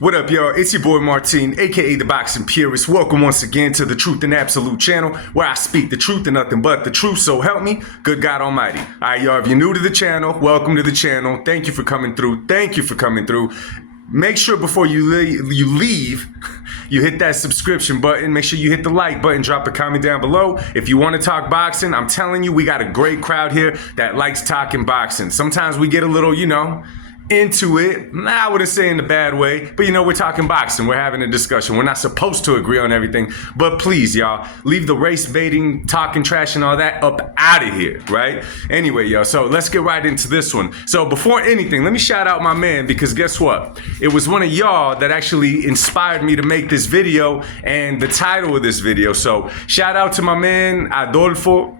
What up, y'all? It's your boy Martin, aka the Boxing Purist. Welcome once again to the Truth and Absolute channel, where I speak the truth and nothing but the truth. So help me, good God Almighty. All right, y'all. If you're new to the channel, welcome to the channel. Thank you for coming through. Make sure before you leave, you hit that subscription button. Make sure you hit the like button. Drop a comment down below. If you want to talk boxing, I'm telling you, we got a great crowd here that likes talking boxing. Sometimes we get a little, into it. I wouldn't say in a bad way, but we're talking boxing. We're having a discussion. We're not supposed to agree on everything, but please, y'all, leave the race baiting, talking trash and all that up out of here, right? Anyway, y'all, so let's get right into this one. So before anything, let me shout out my man, because guess what? It was one of y'all that actually inspired me to make this video and the title of this video. So shout out to my man, Adolfo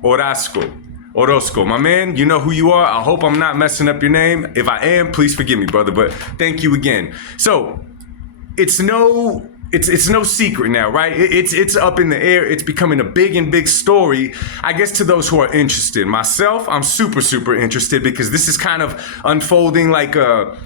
Orozco, my man, you know who you are. I hope I'm not messing up your name. If I am, please forgive me, brother, but thank you again. So it's no secret now, right? It's up in the air. It's becoming a big story, I guess, to those who are interested. Myself, I'm super interested, because this is kind of unfolding like a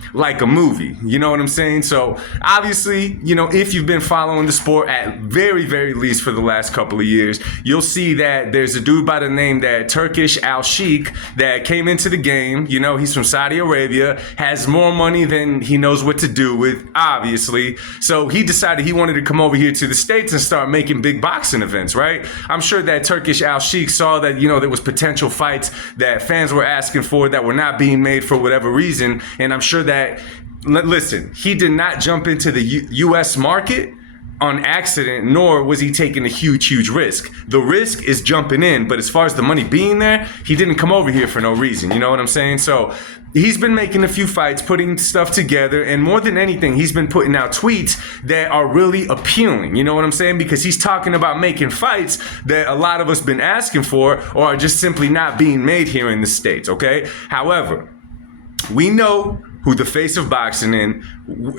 movie. You know what I'm saying? So obviously, if you've been following the sport at very least for the last couple of years, you'll see that there's a dude by the name that Turkish Al Shieek that came into the game. He's from Saudi Arabia, has more money than he knows what to do with, obviously. So he decided he wanted to come over here to the States and start making big boxing events, right? I'm sure that Turkish Al Shieek saw that, there was potential fights that fans were asking for that were not being made for whatever reason. And I'm sure that, listen, he did not jump into the U.S. market on accident, nor was he taking a huge risk. The risk is jumping in, but as far as the money being there, he didn't come over here for no reason. You know what I'm saying? So he's been making a few fights, putting stuff together, and more than anything, he's been putting out tweets that are really appealing. You know what I'm saying? Because he's talking about making fights that a lot of us been asking for, or are just simply not being made here in the States, okay? However, we know who the face of boxing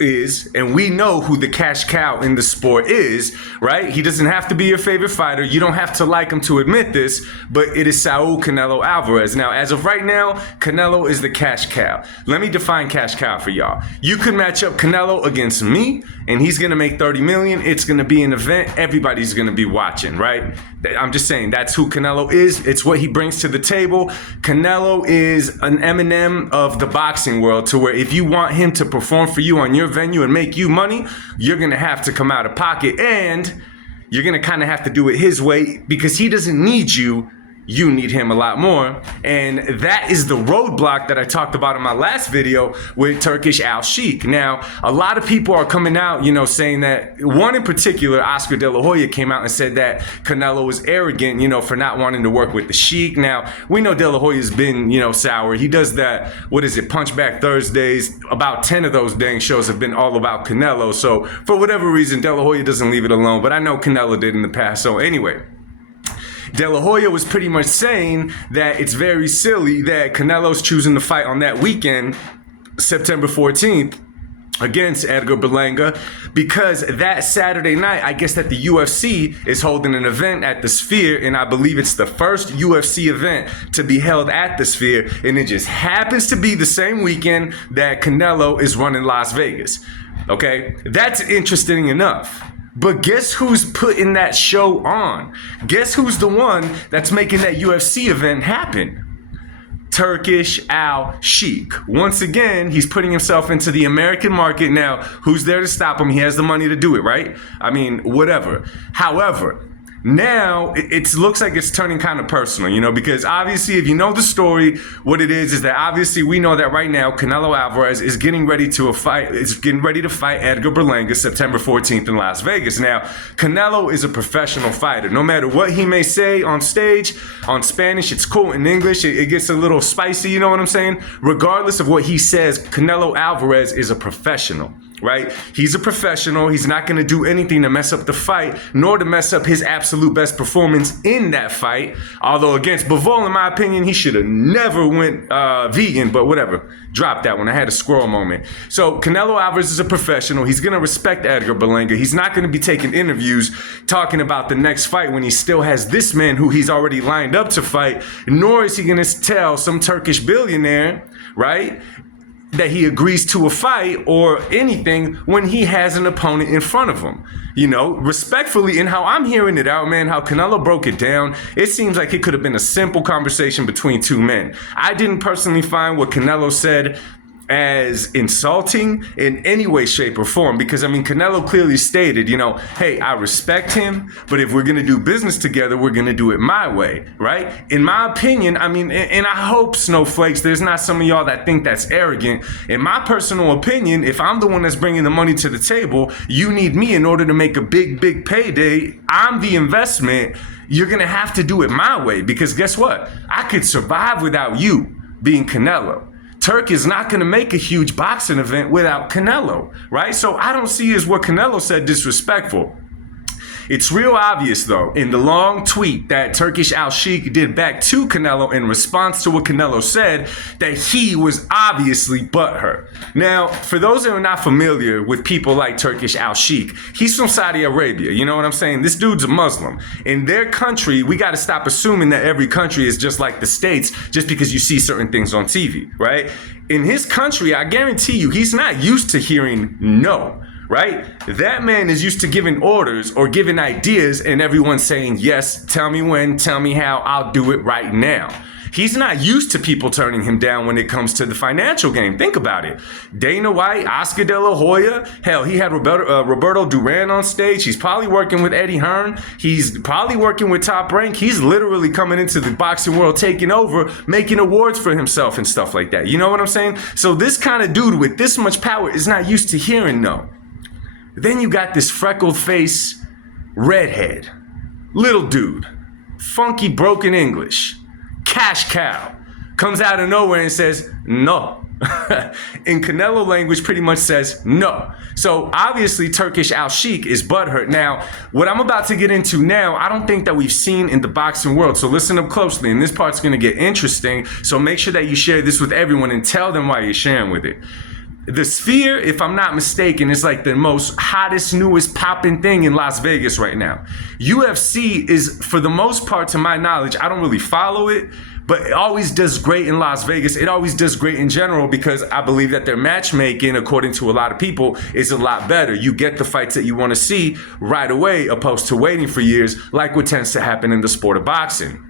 is, and we know who the cash cow in the sport is, right? He doesn't have to be your favorite fighter. You don't have to like him to admit this, but it is Saul Canelo Alvarez. Now, as of right now, Canelo is the cash cow. Let me define cash cow for y'all. You could match up Canelo against me, and he's gonna make 30 million. It's gonna be an event. Everybody's gonna be watching, right? I'm just saying, that's who Canelo is. It's what he brings to the table. Canelo is an Eminem of the boxing world, to where if you want him to perform for you on your venue and make you money, you're gonna have to come out of pocket, and you're gonna kind of have to do it his way, because he doesn't need you. You need him a lot more. And that is the roadblock that I talked about in my last video with Turkish Al Shieek. Now, a lot of people are coming out, saying that, one in particular, Oscar De La Hoya, came out and said that Canelo was arrogant, for not wanting to work with the Sheik. Now, we know De La Hoya's been, sour. He does that, Punchback Thursdays. About 10 of those dang shows have been all about Canelo. So for whatever reason, De La Hoya doesn't leave it alone, but I know Canelo did in the past. So anyway, De La Hoya was pretty much saying that it's very silly that Canelo's choosing to fight on that weekend, September 14th, against Edgar Berlanga, because that Saturday night, I guess that the UFC is holding an event at the Sphere, and I believe it's the first UFC event to be held at the Sphere, and it just happens to be the same weekend that Canelo is running Las Vegas. Okay, that's interesting enough. But guess who's putting that show on? Guess who's the one that's making that UFC event happen? Turkish Al Shieek. Once again, he's putting himself into the American market. Now, who's there to stop him? He has the money to do it, right? I mean, whatever. However, now it looks like it's turning kind of personal, because obviously, if you know the story, what it is that obviously we know that right now Canelo Alvarez is getting ready to fight Edgar Berlanga September 14th in Las Vegas. Now, Canelo is a professional fighter. No matter what he may say on stage, on Spanish, it's cool. In English, it gets a little spicy, you know what I'm saying? Regardless of what he says, Canelo Alvarez is a professional. Right? He's a professional. He's not going to do anything to mess up the fight, nor to mess up his absolute best performance in that fight. Although against Bivol, in my opinion, he should have never went vegan, but whatever. Drop that one. I had a squirrel moment. So Canelo Alvarez is a professional. He's going to respect Edgar Berlanga. He's not going to be taking interviews talking about the next fight when he still has this man who he's already lined up to fight, nor is he going to tell some Turkish billionaire, right, that he agrees to a fight or anything when he has an opponent in front of him. You know, respectfully, and how I'm hearing it out, man, how Canelo broke it down, it seems like it could have been a simple conversation between two men. I didn't personally find what Canelo said as insulting in any way, shape, or form, because I mean, Canelo clearly stated, you know, hey, I respect him, but if we're gonna do business together, we're gonna do it my way, right? In my opinion, I mean, and I hope, snowflakes, there's not some of y'all that think that's arrogant. In my personal opinion, if I'm the one that's bringing the money to the table, you need me in order to make a big payday. I'm the investment. You're gonna have to do it my way, because guess what? I could survive without you being Canelo. Turk is not going to make a huge boxing event without Canelo, right? So I don't see as what Canelo said disrespectful. It's real obvious, though, in the long tweet that Turkish Al Shieek did back to Canelo in response to what Canelo said, that he was obviously butthurt. Now, for those that are not familiar with people like Turkish Al Shieek, he's from Saudi Arabia. You know what I'm saying? This dude's a Muslim. In their country, we got to stop assuming that every country is just like the States just because you see certain things on TV, right? In his country, I guarantee you, he's not used to hearing no. Right? That man is used to giving orders or giving ideas and everyone saying, yes, tell me when, tell me how, I'll do it right now. He's not used to people turning him down when it comes to the financial game. Think about it. Dana White, Oscar De La Hoya, hell, he had Roberto Duran on stage. He's probably working with Eddie Hearn. He's probably working with Top Rank. He's literally coming into the boxing world, taking over, making awards for himself and stuff like that. You know what I'm saying? So this kind of dude with this much power is not used to hearing no. Then you got this freckled face, redhead, little dude, funky broken English, cash cow, comes out of nowhere and says, no. In Canelo language, pretty much says no. So obviously Turkish Al Shieek is butthurt. Now, what I'm about to get into now, I don't think that we've seen in the boxing world. So listen up closely, and this part's gonna get interesting. So make sure that you share this with everyone and tell them why you're sharing with it. The Sphere, if I'm not mistaken, is like the most hottest, newest popping thing in Las Vegas right now. UFC is, for the most part, to my knowledge, I don't really follow it, but it always does great in Las Vegas. It always does great in general because I believe that their matchmaking, according to a lot of people, is a lot better. You get the fights that you want to see right away, opposed to waiting for years, like what tends to happen in the sport of boxing.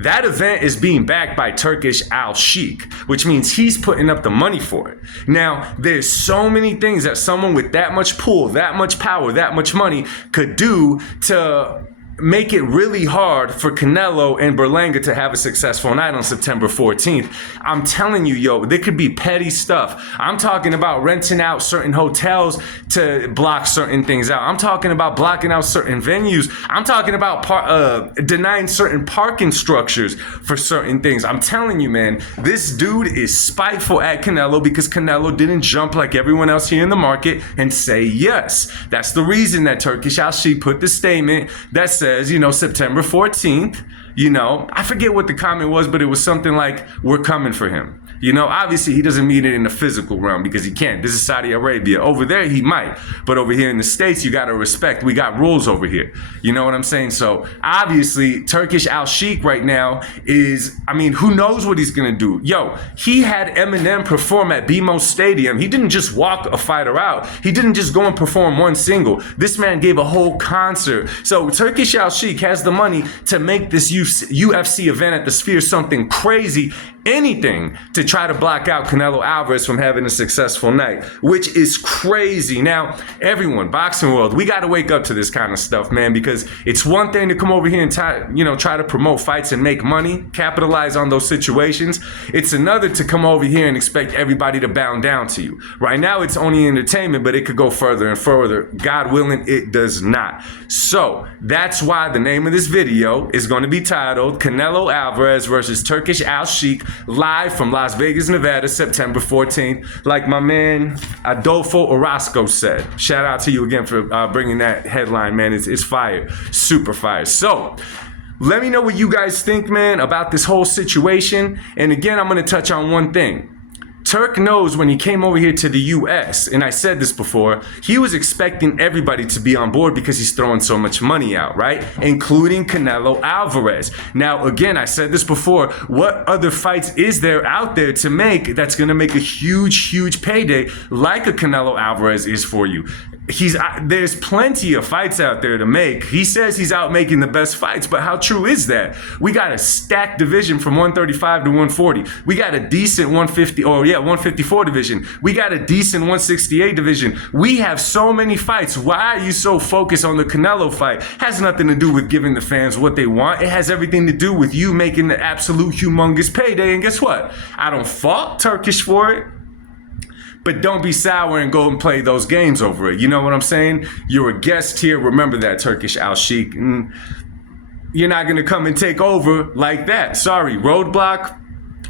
That event is being backed by Turkish Al Shieek, which means he's putting up the money for it. Now, there's so many things that someone with that much pull, that much power, that much money could do to make it really hard for Canelo and Berlanga to have a successful night on September 14th. I'm telling you, yo, there could be petty stuff. I'm talking about renting out certain hotels to block certain things out. I'm talking about blocking out certain venues. I'm talking about denying certain parking structures for certain things. I'm telling you, man, this dude is spiteful at Canelo because Canelo didn't jump like everyone else here in the market and say yes. That's the reason that Turkish Al Shieek put the statement that says, you know, September 14th, you know, I forget what the comment was, but it was something like, we're coming for him. You know, obviously he doesn't mean it in the physical realm because he can't. This is Saudi Arabia. Over there, he might. But over here in the States, you got to respect. We got rules over here. You know what I'm saying? So obviously, Turkish Al Shieek right now is, I mean, who knows what he's going to do? Yo, he had Eminem perform at BMO Stadium. He didn't just walk a fighter out. He didn't just go and perform one single. This man gave a whole concert. So Turkish Al Shieek has the money to make this UFC event at the Sphere something crazy, anything to try to block out Canelo Alvarez from having a successful night, which is crazy. Now, everyone, boxing world, we got to wake up to this kind of stuff, man, because it's one thing to come over here and try to promote fights and make money, capitalize on those situations. It's another to come over here and expect everybody to bow down to you. Right now, it's only entertainment, but it could go further and further. God willing, it does not. So that's why the name of this video is going to be titled Canelo Alvarez versus Turkish Al Shieek, live from Las Vegas, Nevada, September 14th. Like my man Adolfo Orozco said. Shout out to you again for bringing that headline, man. It's fire. Super fire. So let me know what you guys think, man, about this whole situation. And again, I'm going to touch on one thing. Turk knows when he came over here to the US, and I said this before, he was expecting everybody to be on board because he's throwing so much money out, right? Including Canelo Alvarez. Now, again, I said this before, what other fights is there out there to make that's going to make a huge payday like a Canelo Alvarez is for you? There's plenty of fights out there to make. He says he's out making the best fights, but how true is that? We got a stacked division from 135 to 140. We got a decent 154 division. We got a decent 168 division. We have so many fights. Why are you so focused on the Canelo fight? Has nothing to do with giving the fans what they want. It has everything to do with you making the absolute humongous payday. And guess what? I don't fault Turkish for it. But don't be sour and go and play those games over it. You know what I'm saying? You're a guest here. Remember that, Turkish Al Shieek. You're not going to come and take over like that. Sorry, roadblock,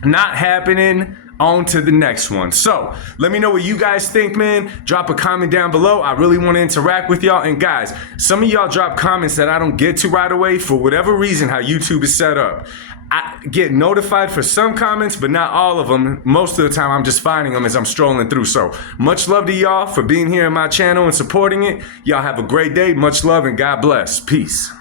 not happening. On to the next one. So let me know what you guys think, man. Drop a comment down below. I really want to interact with y'all. And guys, some of y'all drop comments that I don't get to right away for whatever reason, how YouTube is set up. I get notified for some comments, but not all of them. Most of the time, I'm just finding them as I'm strolling through. So much love to y'all for being here in my channel and supporting it. Y'all have a great day. Much love and God bless. Peace.